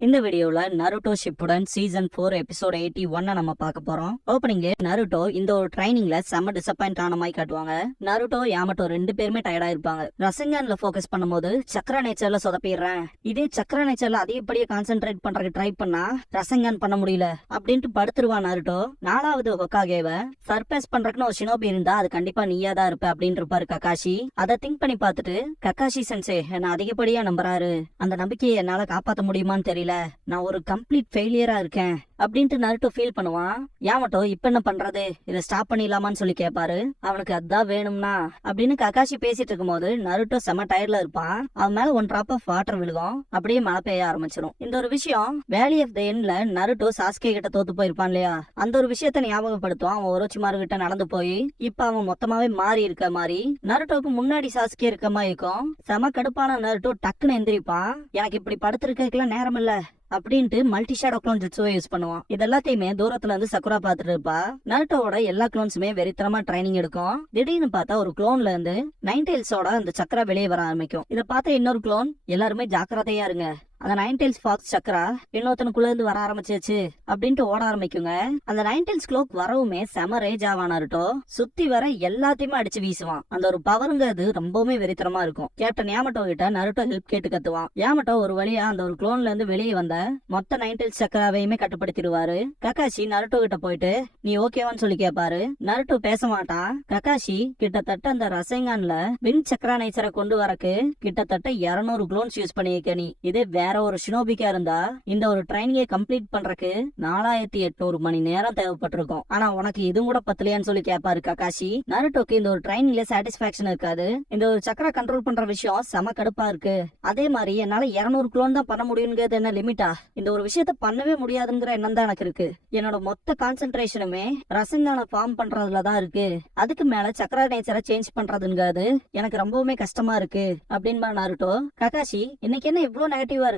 இந்த வீடியோல Naruto Shippuden season 4 episode 81 நம்ம பார்க்க போறோம். ஓப்பனிங்ல நருட்டோ இந்த ஒரு ட்ரைனிங்ல செம்ம டிசப்பாயிண்ட் ஆன மாதிரி காட்டுவாங்க. நருட்டோ யாமட்டோ ரெண்டு பேருமே டயர்டா இருப்பாங்க. ரசங்கன்ல ஃபோக்கஸ் பண்ணும்போது சக்கர நேச்சர்ல சொதப்பிடுறேன், இதே சக்கர நேச்சர்ல அதிகப்படியே கான்சென்ட்ரேட் பண்றதுக்கு ட்ரை பண்ணா ரசங்கன் பண்ண முடியல அப்படின்ட்டு படுத்துருவான் நருட்டோ. நாலாவது ஹொக்காகேவ சர்ப்ரைஸ் பண்றதுக்குன்னு ஒரு ஷினோபி இருந்தா அது கண்டிப்பா நீயா தான் இருப்ப அப்படின்னு இருப்பாரு கக்காஷி. அதை திங்க் பண்ணி பார்த்துட்டு கக்காஷி சென்சே என்ன அதிகப்படியா நம்புறாரு, அந்த நம்பிக்கையை என்னால காப்பாற்ற முடியுமான்னு தெரியல, நான் ஒரு கம்ப்ளீட் ஃபெயிலியரா இருக்கேன் அப்படின்ட்டு நருட்டோ ஃபீல் பண்ணுவான். யாமட்டோ இப்ப என்ன பண்றது, இதை ஸ்டாப் பண்ணிடலாமான்னு சொல்லி கேட்பாரு. அவனுக்கு அதான் வேணும்னா அப்படின்னு கக்காஷி பேசிட்டு இருக்கும் போது நருட்டோ செம டயர்ட்ல இருப்பான். அவன் மேல ஒன் டிராப் ஆஃப் வாட்டர் விழுகும், அப்படியே மழை பெய்ய ஆரம்பிச்சிடும். இந்த ஒரு விஷயம் வேலி ஆஃப் த எண்ட்ல நருட்டோ சாஸ்கே கிட்ட தோத்து போயிருப்பான் இல்லையா, அந்த ஒரு விஷயத்த ஞாபகப்படுத்துவான். அவன் ஒரோச்சிமாரு கிட்ட நடந்து போய் இப்ப அவன் மொத்தமாவே மாறி இருக்க மாதிரி நருட்டோக்கு முன்னாடி சாஸ்கே இருக்க மாதிரி இருக்கும். செம கடுப்பான நருட்டோ டக்குன்னு எந்திரிப்பான். எனக்கு இப்படி படுத்திருக்கலாம் நேரம் இல்ல அப்படின்ட்டு மல்டி ஷேடோ க்ளோன் ஜுட்சுவை யூஸ் பண்ணுவான். இது எல்லாத்தையுமே தூரத்துல இருந்து சக்குரா பாத்துட்டு இருப்பா. நருட்டோட எல்லா க்ளோன்ஸுமே வெறித்தனமா ட்ரைனிங் எடுக்கும். திடீர்னு பார்த்தா ஒரு க்ளோன்ல இருந்து நைன்டெயில்ஸோட அந்த சக்கரா வெளியே வர ஆரம்பிக்கும். இதை பார்த்த இன்னொரு க்ளோன் எல்லாருமே ஜாக்கிரதையா இருங்க, அந்த நைன்டெயில்ஸ் ஃபாக்ஸ் சக்கரா இன்னொருத்தனுக்குள்ள இருந்து வர ஆரம்பிச்சிச்சு அப்படின்ட்டு ஓட ஆரம்பிக்குங்க. அந்த நைன்டெயில்ஸ் க்ளோக் வரவுமே செம ரேஜ் ஆவான் நருட்டோ. சுத்தி வர எல்லாத்தையுமே அடிச்சு வீசுவான். அந்த ஒரு பவருங்கிறது ரொம்பவுமே வெறித்தனமா இருக்கும். கேப்டன் யாமட்டோ கிட்ட நருட்டோ ஹெல்ப் கேட்டு கத்துவான். யாமட்டோ ஒரு வழியா அந்த ஒரு க்ளோன்ல இருந்து வெளியே வந்த மொத்த நைன்டெயில்ஸ் சக்கராவையுமே கட்டுப்படுத்திடுவாரு. கக்காஷி நருட்டோ கிட்ட போயிட்டு நீ ஓகேவான்னு சொல்லி கேட்பாரு. நருட்டோ பேச மாட்டான். கக்காஷி கிட்டத்தட்ட அந்த ரசேங்கான்ல வின் சக்கரா நேச்சரை கொண்டு வரக்கு கிட்டத்தட்ட 200 க்ளோன்ஸ் யூஸ் பண்ணியிருக்க, நீ இதே வேற ஒரு ஷினோபிக்கா இருந்தா இந்த ஒரு ட்ரைனிங்கை கம்ப்ளீட் பண்றதுக்கு 4800 மணி நேரம் தேவைப்பட்டிருக்கும். ஆனா உனக்கு இதுவும் கூட பத்தலையான்னு சொல்லி கேட்பாரு கக்காஷி. நருட்டோக்கு இந்த ஒரு ட்ரைனிங்ல சாட்டிஸ்பாக்சன் இருக்காது. இந்த ஒரு சக்கரா கண்ட்ரோல் பண்ற விஷயம் செம கடுப்பா இருக்கு. அதே மாதிரி என்னால 200 க்ளோன் தான் பண்ண முடியுங்கிறது என்ன லிமிட்டா, இந்த ஒரு விஷயத்த பண்ணவே முடியாதுங்கிற எண்ணம் தான் எனக்கு இருக்கு. என்னோட மொத்த கான்சென்ட்ரேஷனுமே ரசங்கான ஃபார்ம் பண்றதுலதான் இருக்கு. அதுக்கு மேல சக்கரா நேச்சரை சேஞ்ச் பண்றதுங்கிறது எனக்கு ரொம்பவுமே கஷ்டமா இருக்கு அப்படின்னு நருட்டோ. கக்காஷி இன்னைக்கு என்ன இவ்வளவு நெகட்டிவா இருக்க,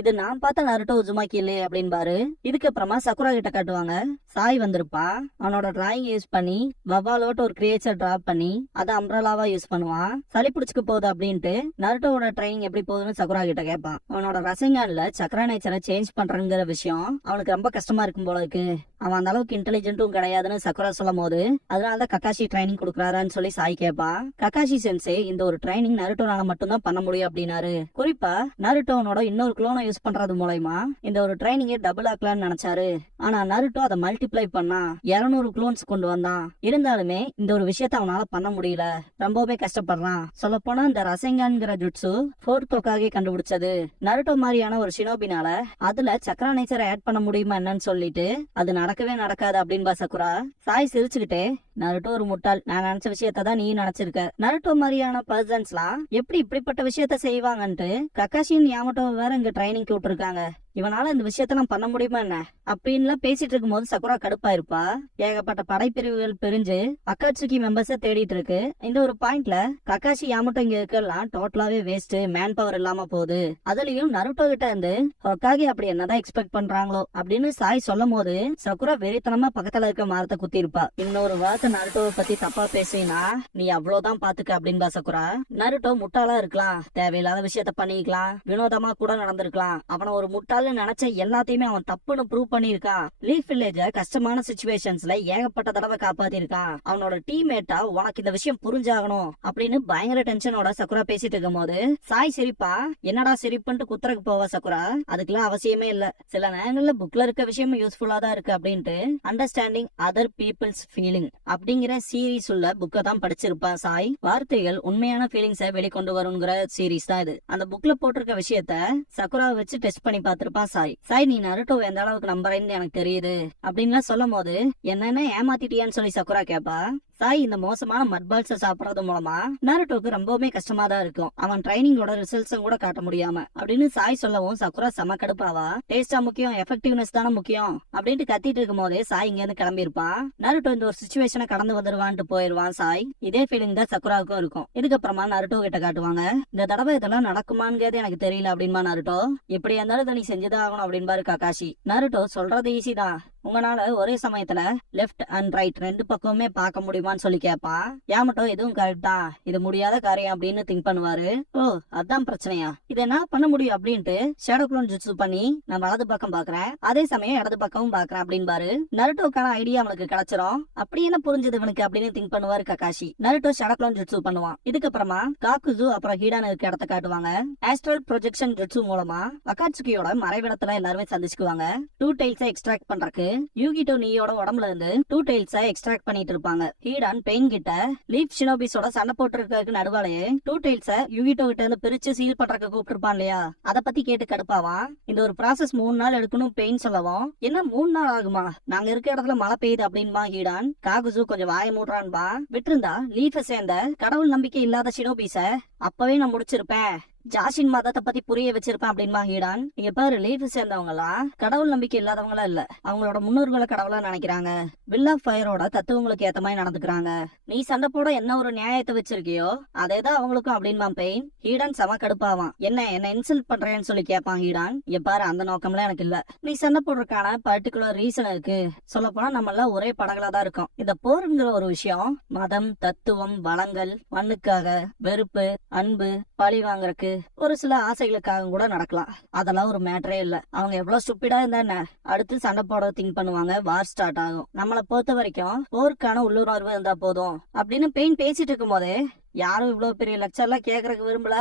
இது நான் பார்த்த நருட்டோ உஜுமாக்கி இல்லையே அப்படின்பாரு. இதுக்கப்புறமா சக்குரா கிட்ட காட்டுவாங்க. சாய் வந்திருப்பான். அவனோட டிராயிங் யூஸ் பண்ணி வவாலோட்ட ஒரு கிரியேச்சர் டிராப் பண்ணி அதை அம்ப்ரலாவா யூஸ் பண்ணுவான். சளி பிடிச்சுக்கு போகுது அப்படின்ட்டு நருட்டோட ட்ரைனிங் எப்படி போகுதுன்னு சக்குரா கிட்ட கேட்பான். அவனோட ரசங்கான்ல சக்கரா நேச்சரை சேஞ்ச் பண்றங்கிற விஷயம் அவனுக்கு ரொம்ப கஷ்டமா இருக்கும் போல இருக்கு. அவன் அந்த அளவுக்கு இன்டெலிஜென்ட்டும் கிடையாதுன்னு சக்குரா சொல்லும் போது அதனாலதான் கக்காஷி ட்ரைனிங் கொடுக்குறாரான்னு சொல்லி சாய் கேட்பான். கக்காஷி சென்சே இந்த ஒரு ட்ரைனிங் நருட்டோனால மட்டும்தான் பண்ண முடியும் அப்படின்னாரு. குறிப்பா நருட்டோனோட இன்னொரு க்ளோனை யூஸ் பண்றது மூலமா இந்த ஒரு ட்ரைனிங்கை டபுள் ஆக்கலாம்னு நினைச்சாரு. ஆனா நருட்டோ அதை மல்டிப்ளை பண்ணா 200 க்ளோன்ஸ் கொண்டு வந்தான். இருந்தாலுமே இந்த ஒரு விஷயத்த அவனால பண்ண முடியல, ரொம்பவே கஷ்டப்படுறான். சொல்ல போனா இந்த ரசேங்கான்ங்கிற ஜுட்சு 4th ஹொக்காகே கண்டுபிடிச்சது நருட்டோ மாதிரியான ஒரு ஷினோபினால அதுல சக்கரா நேச்சரை ஆட் பண்ண முடியுமா என்னன்னு சொல்லிட்டு அது நடக்கவே நடக்காது அப்படின்னு சக்குரா. சாய் சிரிச்சுக்கிட்டே நருட்டோ ஒரு முட்டாள், நான் நினைச்ச விஷயத்தான் நீ நினைச்சிருக்க, நருட்டோ மாதிரியான பர்சன்ஸ்லாம் எப்படி இப்படிப்பட்ட விஷயத்த செய்வாங்கன்ட்டு கக்காஷின் யாமட்டோ வேற இங்க ட்ரைனிங் விட்டுருக்காங்க, இவனால இந்த விஷயத்தெல்லாம் பண்ண முடியுமா என்ன அப்படின்லாம் பேசிட்டு இருக்கும் போது சக்குரா கடுப்பா இருப்பா. ஏகப்பட்ட படைப்பிரிவுகள் பிரிஞ்சு அக்காட்சுகி மெம்பர்ஸ தேடிட்டு இருக்கு. இந்த ஒரு பாயிண்ட்ல கக்காஷி யாமட்டோ இங்க இருக்கலாம் டோட்டலாவே வேஸ்ட், மேன் பவர் இல்லாம போகுது. அதுலயும் நருட்டோ கிட்ட இருந்து ஹொக்காகே அப்படி என்னதான் எக்ஸ்பெக்ட் பண்றாங்களோ அப்படின்னு சாய் சொல்லும் போது சக்குரா வெறித்தனமா பக்கத்துல இருக்க மரத்தை குத்தி இருப்பா. இன்னொரு வார்த்தை நருட்டோவை பத்தி தப்பா பேசினா நீ அவ்வளவுதான் பாத்துக்க அப்படின்னு சக்குரா. நருட்டோ முட்டாளா இருக்கலாம், தேவையில்லாத விஷயத்த பண்ணிக்கலாம், வினோதமா கூட நடந்திருக்கலாம், அவன ஒரு முட்டாள் நினைச்ச எல்லாத்தையுமே அவன் தப்புன்னு ப்ரூவ் பண்ணிருக்கான். லீஃப் வில்லேஜ கஷ்டமான சிச்சுவேஷன்ஸ்ல ஏகப்பட்ட தடவை காப்பாத்திருக்கான். அவனோட டீம்மேட்டா உனக்கு இந்த விஷயம் புரிஞ்சாகணும் அப்படின்னு பயங்கர டென்ஷனோட சக்குரா பேசிட்டு இருக்கும் போது சாய் சிரிப்பா. என்னடா சிரிப்புன்ட்டு குத்துறக்கு போவா சக்குரா, அதுக்கெல்லாம் அவசியமே இல்ல, சில நேரங்கள்ல புக்ல இருக்க விஷயம் யூஸ்ஃபுல்லா தான் இருக்கு அப்படின்ட்டு அண்டர்ஸ்டாண்டிங் அதர் பீப்புள்ஸ் ஃபீலிங் அப்படிங்கிற சீரீஸ் உள்ள புக்கை தான் படிச்சிருப்பா சாய். வார்த்தைகள் உண்மையான ஃபீலிங்ஸை வெளிக்கொண்டு வருங்கிற சீரீஸ் தான் இது. அந்த புக்ல போட்டிருக்க விஷயத்த சக்குரா வச்சு டெஸ்ட் பண்ணி பார்த்திருப்பா சாய். சாய் நீ நருட்டோ எந்த அளவுக்கு நம்புறேன்னு எனக்கு தெரியுது அப்படின்னு சொல்லும் போது என்னென்ன ஏமாத்திட்டியான்னு சொல்லி சக்குரா கேப்பா. சாய் இந்த மோசமான மட்பால்ஸ சாப்பிடறது மூலமா நருட்டோக்கு ரொம்பவுமே கஷ்டமா தான் இருக்கும், அவன் ட்ரைனிங்கோட ரிசல்ட்ஸும் கூட காட்ட முடியாம அப்படின்னு சாய் சொல்லவும் சக்குரா செம கடுப்பாவா. டேஸ்டா முக்கியம், எஃபெக்டிவ்னஸ் தானே முக்கியம் அப்படின்ட்டு கத்திட்டு இருக்கும் போதே சாய் இங்க இருந்து கிளம்பி இருப்பான். நருட்டோ இந்த ஒரு சிச்சுவேஷனை கடந்து வந்துருவான்ட்டு போயிருவான் சாய். இதே ஃபீலிங் தான் சக்குராவுக்கும் இருக்கும். இதுக்கப்புறமா நருட்டோ கிட்ட காட்டுவாங்க. இந்த தடவை இதெல்லாம் நடக்குமான்னு எனக்கு தெரியல அப்படின்பா நருட்டோ. எப்படி இருந்தாலும் நீ செஞ்சுதான் ஆகணும் அப்படின்பாரு கக்காஷி. நருட்டோ சொல்றது ஈஸி தான், உங்களால ஒரே சமயத்துல லெஃப்ட் அண்ட் ரைட் ரெண்டு பக்கமுமே பார்க்க முடியுமான்னு சொல்லி கேட்பான். யாமட்டோ இதுவும் கரெக்ட் தான், இது முடியாத காரியம் அப்படின்னு திங்க் பண்ணுவாரு. ஓ அதான் பிரச்சனையா, இது என்ன பண்ண முடியும் அப்படின்ட்டு ஷேடோ குளோன் ஜுட்சு பண்ணி நான் வலது பக்கம் பாக்குறேன், அதே சமயம் இடது பக்கமும் பாக்குறேன் அப்படின்பாரு. நருட்டோக்கான ஐடியா அவனுக்கு கிடைச்சிரும். அப்படி என்ன புரிஞ்சது இவனுக்கு அப்படின்னு திங்க் பண்ணுவாரு Kakashi. Naruto shadow clone jutsu பண்ணுவான். இதுக்கப்புறமா காக்குசு அப்புறம் ஹீடான் இருக்க இடத்த காட்டுவாங்க. ஆஸ்ட்ரல் ப்ரொஜெக்ஷன் ஜுட்சு மூலமா அகாட்சுகியோட மறைவிடத்துல எல்லாருமே சந்திச்சுக்குவாங்க. டூ டெயில்ஸை எக்ஸ்ட்ராக்ட் பண்றதுக்கு யூகிட்டோ நீயோட உடம்புல இருந்து டூ டெயில்ஸை எக்ஸ்ட்ராக்ட் பண்ணிட்டு இருப்பாங்க. ஹீடான் பெயின் கிட்ட லீப் ஷினோபிஸோட சண்டை போட்டு இருக்கிறதுக்கு நடுவாலேயே டூ டெயில்ஸை யூகிட்டோ கிட்ட இருந்து பிரிச்சு சீல் பண்றதுக்கு கூப்பிட்டுருப்பான் இல்லையா, அத பத்தி கேட்டு கடுப்பாவான். இந்த ஒரு ப்ராசஸ் 3 நாள் எடுக்கணும் பெயின் சொல்லவும், என்ன 3 நாள் ஆகுமா, நாங்க இருக்க இடத்துல மழை பெய்யுது அப்படின்பா ஹீடான். காகுசு கொஞ்சம் வாய மூடுறான்பா. விட்டுருந்தா லீஃபை சேர்ந்த கடவுள் நம்பிக்கை இல்லாத ஷினோபிஸ அப்பவே நான் முடிச்சிருப்பேன், ஜாஷின் மதத்தை பத்தி புரிய வச்சிருப்பேன் அப்படின்பா ஹீடான். இங்க பாரு, லீஃப் சேர்ந்தவங்க எல்லாம் கடவுள் நம்பிக்கை இல்லாதவங்களா இல்ல, அவங்களோட முன்னோர்களை கடவுளா நினைக்கிறாங்க. வில் ஆஃப் ஃபயரோட தத்துவங்களுக்கு ஏத்த மாதிரி நடந்துக்கிறாங்க. நீ சண்டை போட என்ன ஒரு நியாயத்தை வச்சிருக்கியோ அதேதான் அவங்களுக்கும் அப்படின்பா பெயின். ஹீடான் செம கடுப்பாவான். என்ன இன்சல்ட் பண்றேன்னு சொல்லி கேட்பான் ஹீடான். இங்க பாரு, அந்த நோக்கம்லாம் எனக்கு இல்ல, நீ சண்டை போடுறதுக்கான பர்டிகுலர் ரீசன் இருக்கு. சொல்ல போனா நம்ம எல்லாம் ஒரே படகுல தான் இருக்கோம். இந்த போருங்கிற ஒரு விஷயம் மதம், தத்துவம், வளங்கள், மண்ணுக்காக வெறுப்பு, அன்பு, பழி வாங்குறதுக்கு, ஒரு சில ஆசைகளுக்காக கூட நடக்கலாம். அதெல்லாம் ஒரு மேட்டரே இல்ல. அவங்க எவ்வளவு ஸ்டூபிடா இருந்தா அடுத்து சண்டை போட திங்க் பண்ணுவாங்க, வார் ஸ்டார்ட் ஆகும். நம்மளை பொறுத்த வரைக்கும் போருக்கான உள்ளுணர்வு இருந்தா போதும் அப்படின்னு பெயின் பேசிட்டு இருக்கும் போதே, யாரும் இவ்வளவு பெரிய லெக்சர்லாம் கேக்குறதுக்கு விரும்பல,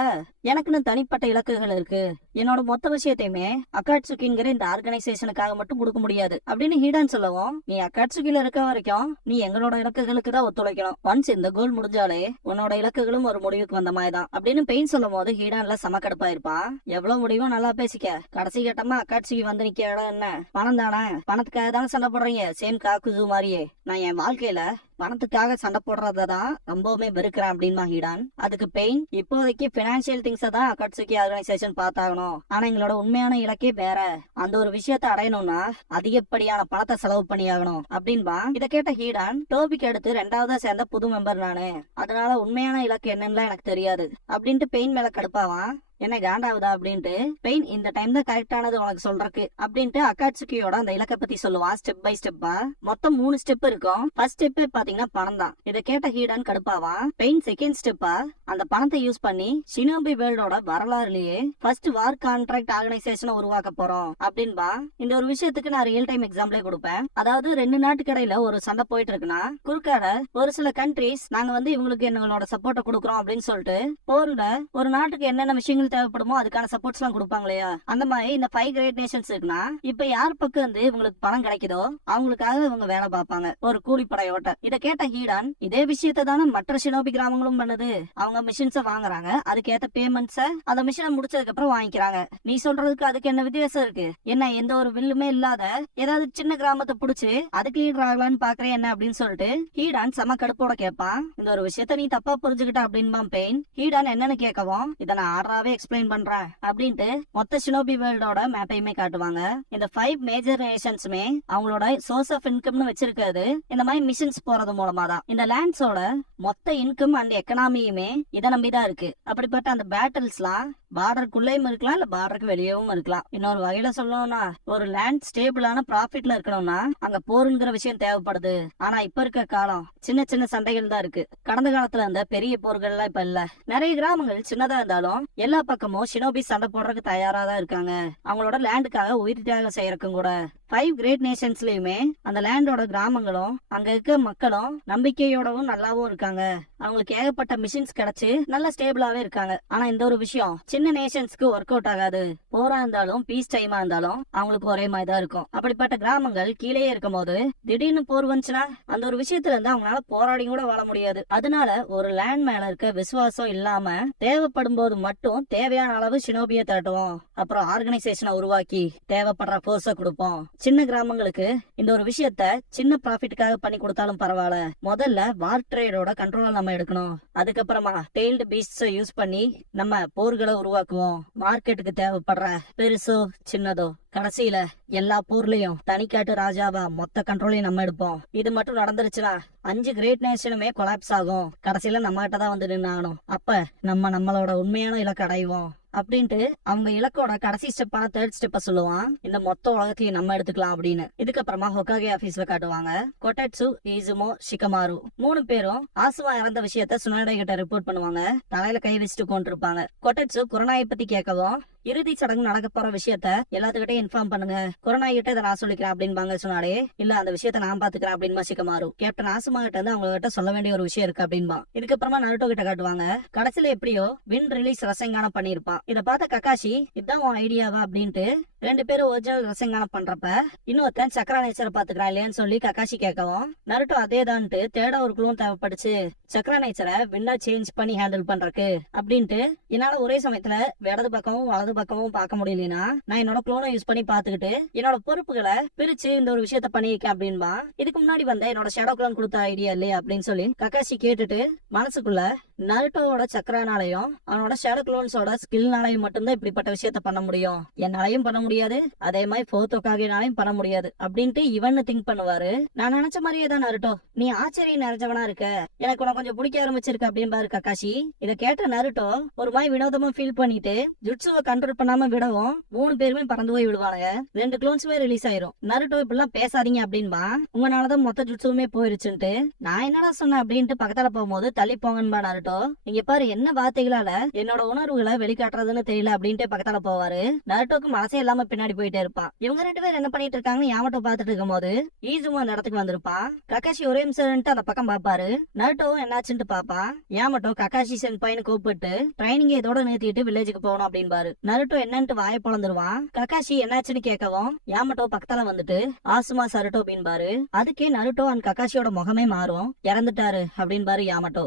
எனக்குன்னு தனிப்பட்ட இலக்குகள் இருக்கு, என்னோட மொத்த விஷயத்தையுமே அகாட்சுகிங்கிற இந்த ஆர்கனைசேஷனுக்காக மட்டும் கொடுக்க முடியாது அப்படின்னு ஹீடான் சொல்லவும், நீ அகாட்சுகில இருக்க வரைக்கும் நீ எங்களோட இலக்குகளுக்கு தான் ஒத்துழைக்கணும். ஒன்ஸ் இந்த கோல் முடிஞ்சாலே உன்னோட இலக்குகளும் ஒரு முடிவுக்கு வந்த மாதிரி தான் அப்படின்னு பெயின் சொல்லும் போது ஹீடான்ல சமக்கடுப்பா இருப்பான். எவ்வளவு முடிவும் நல்லா பேசிக்க, கடைசி கட்டமா அகாட்சுகி வந்து நிக்க இடம் என்ன, பணம் தானே, பணத்துக்காக தானே சண்டை போடுறீங்க, சேம் காக்குசு மாதிரியே. நான் என் வாழ்க்கையில பணத்துக்காக சண்டை போடுறதான் ரொம்பவுமே வெறுக்கிறேன் அப்படின்பா ஹீடான். அதுக்கு பெயின், இப்போதைக்கு பினான்சியல் திங்ஸை தான் அகாட்சுகி ஆர்கனைசேஷன் பார்த்தாகணும், ஆனா எங்களோட உண்மையான இலக்கே வேற, அந்த ஒரு விஷயத்தை அடையணும்னா அதிகப்படியான பணத்தை செலவு பண்ணி ஆகணும் அப்படின்பா. இதை கேட்ட ஹீடான், டோபிக்கு அடுத்து 2வதா சேர்ந்த புது மெம்பர் நானு, அதனால உண்மையான இலக்கு என்னன்னு எனக்கு தெரியாது அப்படின்ட்டு பெயின் மேல கடுப்பாவான். என்ன காண்டாவுதா அப்படின்ட்டு பெயின், இந்த டைம் தான் கரெக்டானது உனக்கு சொல்றக்கு அப்படின்ட்டு அகாட்சுகியோட அந்த இலக்கை பத்தி சொல்லுவான் ஸ்டெப் பை ஸ்டெப்பா. மொத்தம் 3 ஸ்டெப் இருக்கும். ஃபர்ஸ்ட் ஸ்டெப் பாத்தீங்கன்னா பணம் தான். இதை கேட்ட ஹீடான் கடுப்பாவான். பெயின் செகண்ட் ஸ்டெப்பா அந்த பணத்தை யூஸ் பண்ணி ஷினோபி வேர்ல்டோட வரலாறுலயே ஃபர்ஸ்ட் வார் கான்ட்ராக்ட் ஆர்கனைசேஷனை உருவாக்க போறோம் அப்படின்பா. இந்த ஒரு விஷயத்துக்கு நான் ரியல் டைம் எக்ஸாம்பிளே கொடுப்பேன். அதாவது 2 நாட்டுக்கு இடையில ஒரு சண்டை போயிட்டு இருக்குன்னா, குறுக்காட ஒரு சில கண்ட்ரிஸ் நாங்க வந்து இவங்களுக்கு எங்களோட சப்போர்ட்டை கொடுக்குறோம் அப்படின்னு சொல்லிட்டு போர்ல ஒரு நாட்டுக்கு என்னென்ன விஷயங்கள் தேவைப்படுமோ அதுக்கான சப்போர்ட்ஸ் எல்லாம் கொடுப்பாங்க இல்லையா, அந்த மாதிரி இந்த 5 கிரேட் நேஷன்ஸ் இருக்குன்னா, இப்ப யார் பக்கம் வந்து இவங்களுக்கு பணம் கிடைக்குதோ அவங்களுக்காக இவங்க வேலை பார்ப்பாங்க, ஒரு கூலிப்படையோட்ட. இதை கேட்ட ஹீடான், இதே விஷயத்தை தானே மற்ற ஷினோபி கிராமங்களும் பண்ணுது, அவங்க மிஷின்ஸை வாங்குறாங்க, அதுக்கேத்த பேமெண்ட்ஸ அந்த மிஷினை முடிச்சதுக்கு அப்புறம் வாங்கிக்கிறாங்க, நீ சொல்றதுக்கு அதுக்கு என்ன வித்தியாசம் இருக்கு, என்ன எந்த ஒரு வில்லுமே இல்லாத ஏதாவது சின்ன கிராமத்தை புடிச்சு அதுக்கு லீடர் ஆகலான்னு பாக்குறேன் என்ன அப்படின்னு சொல்லிட்டு ஹீடான் செம கடுப்போட கேட்பான். இந்த ஒரு விஷயத்த நீ தப்பா புரிஞ்சுக்கிட்ட அப்படின்னு பெயின். ஹீடான் என்னன்னு கேட்கவும், இதை நான் ஆர்டராவே எக்ஸ்பிளைன் பண்றேன் அப்படின்ட்டு மொத்த ஷினோபி வேர்ல்டோட மேப்பையுமே காட்டுவாங்க. இந்த 5 மேஜர் நேஷன்ஸுமே அவங்களோட சோர்ஸ் ஆஃப் இன்கம்னு வச்சிருக்கிறது இந்த மாதிரி மிஷன்ஸ் போறது மூலமா தான். இந்த லேண்ட்ஸோட மொத்த இன்கம் அண்ட் எக்கனாமியுமே இதை நம்பிதான் இருக்கு. அப்படிப்பட்ட அந்த பேட்டில்ஸ்லாம் பார்டருக்குள்ளேயும் இருக்கலாம், இல்ல பார்டருக்கு வெளியவும் இருக்கலாம். இன்னொரு வகையில சொல்லணும்னா, ஒரு லேண்ட் ஸ்டேபிளான ப்ராஃபிட்ல இருக்கணும்னா அங்க போருங்கிற விஷயம் தேவைப்படுது. ஆனா இப்ப இருக்க காலம் சின்ன சின்ன சண்டைகள் தான் இருக்கு. கடந்த காலத்துல இருந்த பெரிய போர்கள் எல்லாம் இப்ப இல்ல. நிறைய கிராமங்கள் சின்னதா இருந்தாலும் எல்லா பக்கமும் ஷினோபி சண்டை போடுறதுக்கு தயாரா தான் இருக்காங்க, அவங்களோட லேண்டுக்காக உயிர் தியாகம் செய்யறதுக்கும் கூட. 5 கிரேட் நேஷன்ஸ்லயுமே அந்த லேண்டோட கிராமங்களும் அங்க இருக்க மக்களும் நம்பிக்கையோடவும் நல்லாவும் இருக்காங்க. அவங்களுக்கு ஏகப்பட்ட மிஷின்ஸ் கிடைச்சு நல்ல ஸ்டேபிளாவே இருக்காங்க. ஆனா இந்த ஒரு விஷயம் சின்ன நேஷன்ஸ்க்கு ஒர்க் அவுட் ஆகாது. போரா இருந்தாலும் பீஸ் டைமா இருந்தாலும் அவங்களுக்கு ஒரே மாதிரி தான் இருக்கும். அப்படிப்பட்ட கிராமங்கள் கீழே இருக்கும் போது திடீர்னு போர் வந்துச்சுன்னா அந்த ஒரு விஷயத்துல இருந்து அவங்களால போராடி கூட வாழ முடியாது. அதனால ஒரு லேண்ட் மேல இருக்க விசுவாசம் இல்லாம தேவைப்படும் போது மட்டும் தேவையான அளவு ஷினோபியை திரட்டுவோம், அப்புறம் ஆர்கனைசேஷனை உருவாக்கி தேவைப்படுற போர்ஸ கொடுப்போம். சின்ன கிராமங்களுக்கு இந்த ஒரு விஷயத்த சின்ன ப்ராஃபிட்டுக்காக பண்ணி கொடுத்தாலும் பரவாயில்ல, முதல்ல வார் ட்ரேடோட கண்ட்ரோல நம்ம எடுக்கணும். அதுக்கப்புறமா டெய்ல்டு பீஸ்ட்ஸை யூஸ் பண்ணி நம்ம போர்களை உருவாக்குவோம். மார்க்கெட்டுக்கு தேவைப்படுற பெருசோ சின்னதோ கடைசியில எல்லா போர்லயும் தனிக்காட்டு ராஜாவா மொத்த கண்ட்ரோலையும் நம்ம எடுப்போம். இது மட்டும் நடந்துருச்சுன்னா 5 கிரேட் நேஷனுமே கொலாப்ஸ் ஆகும். கடைசியில நம்ம கிட்ட தான் வந்து நின்னாகணும். அப்ப நம்மளோட உண்மையான இலக்கு அடைவோம் அப்படின்ட்டு அவங்க இலக்கோட கடைசி ஸ்டெப்பான தேர்ட் ஸ்டெப்ப சொல்லுவான். இந்த மொத்த உலகத்தையும் நம்ம எடுத்துக்கலாம் அப்படின்னு. இதுக்கப்புறமா ஹொக்காகே ஆபீஸ்ல காட்டுவாங்க. கொட்டட்சு, ஈசுமோ, ஷிகமாரு 3 பேரும் ஆசுமா இறந்த விஷயத்த சுனடே கிட்ட ரிப்போர்ட் பண்ணுவாங்க. தலையில கை வச்சுட்டு கொண்டிருப்பாங்க. கொட்டட்சு குரோனாயை பத்தி கேட்கவும், இறுதி சடங்கு நடக்க போற விஷயத்த எல்லாத்துக்கிட்டையும் இன்ஃபார்ம் பண்ணுங்க, கொரோனா கிட்ட இதை நான் சொல்லிக்கிறேன் அப்படின்பாங்க சொன்னாலே. இல்ல அந்த விஷயத்த நான் பாத்துக்கிறேன் அப்படின்னு ஷிகமாரு கேப்டன் ஆசுமா கிட்ட இருந்து அவங்க கிட்ட சொல்ல வேண்டிய ஒரு விஷயம் இருக்கு அப்படின்பா. இதுக்கப்புறமா நருட்டோ கிட்ட காட்டுவாங்க. கடைசியில எப்படியோ வின் ரிலீஸ் ரசங்கானம் பண்ணிருப்பான். இதை பார்த்த கக்காஷி இதான் உன் ஐடியாவா அப்படின்ட்டு 2 பேரும் ஒரிஜினல் ரசங்கானம் பண்றப்ப இன்னொருத்தன் சக்கரா நேச்சரை பாத்துக்கிறான் இல்லையான்னு சொல்லி கக்காஷி கேட்கவும், நருட்டோ அதேதான்ட்டு தேட ஒரு குளூன் தேவைப்படுச்சு சக்கரா நேச்சரை வின்னா சேஞ்ச் பண்ணி ஹேண்டில் பண்றக்கு அப்படின்ட்டு. என்னால ஒரே சமயத்துல இடது பக்கமும் வலது பக்கமும் பார்க்க முடியலனா நான் என்னோட குளோனை யூஸ் பண்ணி பாத்துக்கிட்டு என்னோட பொறுப்புகளை பிரிச்சு இந்த ஒரு விஷயத்த பண்ணிருக்கேன் அப்படின்பா. இதுக்கு முன்னாடி வந்த என்னோட ஷேடோ குளோன் கொடுத்த ஐடியா இல்லையா அப்படின்னு சொல்லி கக்காஷி கேட்டுட்டு மனசுக்குள்ள நருட்டோவோட சக்கரனாலையும் அவனோட ஷேடோ குளோன்ஸோட ஸ்கில்னாலையும் மட்டும்தான் இப்படிப்பட்ட விஷயத்த பண்ண முடியும், என்னாலையும் பண்ண முடியாது, அதே மாதிரி ஃபோர்த்தோக்காகினாலையும் பண்ண முடியாது அப்படின்ட்டு இவன்னு திங்க் பண்ணுவாரு. நான் நினைச்ச மாதிரியே தான் நருட்டோ, நீ ஆச்சரியம் நிறைஞ்சவனா இருக்க, எனக்கு உனக்கு கொஞ்சம் பிடிக்க ஆரம்பிச்சிருக்க அப்படின்பாரு கக்காஷி. இதை கேட்ட நருட்டோ ஒரு மாதிரி வினோதமா ஃபீல் பண்ணிட்டு ஜுட்சுவை கண்ட்ரோல் பண்ணாம விடவும் 3 பேருமே பறந்து போய் விடுவானுங்க. 2 க்ளோன்ஸுமே ரிலீஸ் ஆயிரும். நருட்டோ இப்பெல்லாம் பேசாதீங்க அப்படின்பா. உங்களாலதான் மொத்த ஜுட்சுவுமே போயிருச்சுன்ட்டு. நான் என்னடா சொன்னேன் அப்படின்ட்டு பக்கத்தால போகும்போது தள்ளி போங்கன்பா நருட்டோ. இங்க பாரு என்ன வார்த்தைகளால என்னோட உணர்வுகளை வெளிக்காட்டுறதுன்னு தெரியல அப்படின்ட்டு பக்கத்தால போவாரு. நருட்டோக்கு மனசே இல்லாம பின்னாடி போயிட்டே இருப்பான். இவங்க 2 பேரும் என்ன பண்ணிட்டு இருக்காங்கன்னு யாமட்டோ பாத்துட்டு இருக்கும் போது ஈசுமோ அந்த இடத்துக்கு வந்திருப்பான். கக்காஷி ஒரே நிமிஷம் அந்த பக்கம் பாப்பாரு. நருட்டோ என்னாச்சுன்னு பாப்பா. யாமட்டோ கக்காஷி சென்பாயின்னு கூப்பிட்டு ட்ரைனிங் இதோட நிறுத்திட்டு வில்லேஜுக்கு போகணும் அப்படின்பாரு. நருட்டோ என்னன்ட்டு வாயை பொளந்துருவான். கக்காஷி என்னாச்சுன்னு கேட்கவும் யாமட்டோ பக்கத்தால வந்துட்டு ஆசுமா சருட்டோ அப்படின்பாரு. அதுக்கே நருட்டோ அண்ட் கக்காஷியோட முகமே மாறும். இறந்துட்டாரு அப்படின்பாரு யாமட்டோ.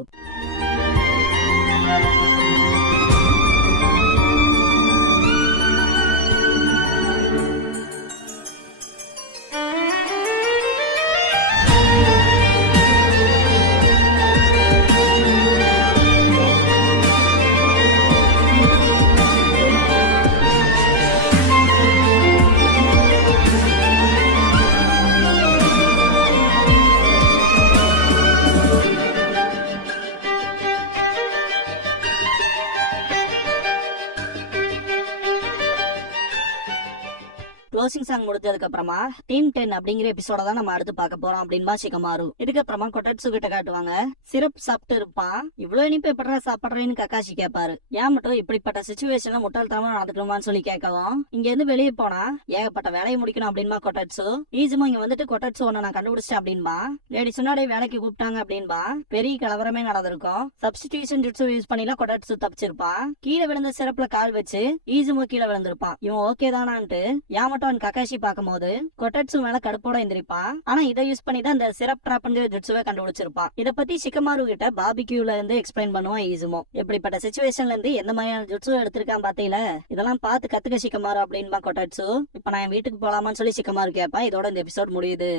க்ளோசிங் சாங் முடிஞ்சதுக்கு அப்புறமா டீம் 10 அப்படிங்கிற எபிசோட தான் நம்ம அடுத்து பார்க்க போறோம் அப்படின்பா ஷிகமாரு. இதுக்கப்புறமா கொட்டட்சு கிட்ட காட்டுவாங்க. சிரப் சாப்பிட்டு இருப்பான். இவ்வளவு இனிப்பு எப்படா சாப்பிடுறேன்னு கக்காஷி கேட்பாரு. ஏன் மட்டும் இப்படிப்பட்ட சிச்சுவேஷன்ல முட்டாள்தனமா நடந்துக்கணுமான்னு சொல்லி கேட்கவும், இங்க இருந்து வெளியே போனா ஏகப்பட்ட வேலையை முடிக்கணும் அப்படின்பா கொட்டட்சு. ஈஸுமா இங்க வந்துட்டு கொட்டட்சு ஒன்னு நான் கண்டுபிடிச்சேன் அப்படின்பா. லேடி சொன்னாடே வேலைக்கு கூப்பிட்டாங்க அப்படின்பா. பெரிய கலவரமே நடந்திருக்கும். சப்ஸ்டிடியூஷன் ஜுட்சு யூஸ் பண்ணிலாம் கொட்டட்சு தப்பிச்சிருப்பான். கீழே விழுந்த சிறப்புல கால் வச்சு ஈஸுமோ கீழே விழுந்திருப்பான். இவன் ஓகே தானான்ட்டு யாமட்டோ கக்காஷி பாக்கும்போது கொட்டட்சு மேல கடுப்போட இருந்திருப்பான். ஆனா இதை யூஸ் பண்ணி தான் இந்த சிரப் டிராப்ங்கிற ஜுட்சுவை கண்டுபிடிச்சிருப்பான். இத பத்தி ஷிகமாரு கிட்ட பார்பிக்யூல இருந்து எக்ஸ்பிளைன் பண்ணுவான் ஈசுமோ. எப்படிப்பட்ட சிச்சுவேஷன்ல இருந்து எந்த மாதிரியான ஜுட்சு எடுத்திருக்கான் பாத்தீங்களா, இதெல்லாம் பார்த்து கத்துக்க ஷிகமாரு அப்படின்பா கொட்டட்சு. இப்ப நான் என் வீட்டுக்கு போலாமான்னு சொல்லி ஷிகமாரு கேட்பான். இதோட இந்த எபிசோட் முடியுது.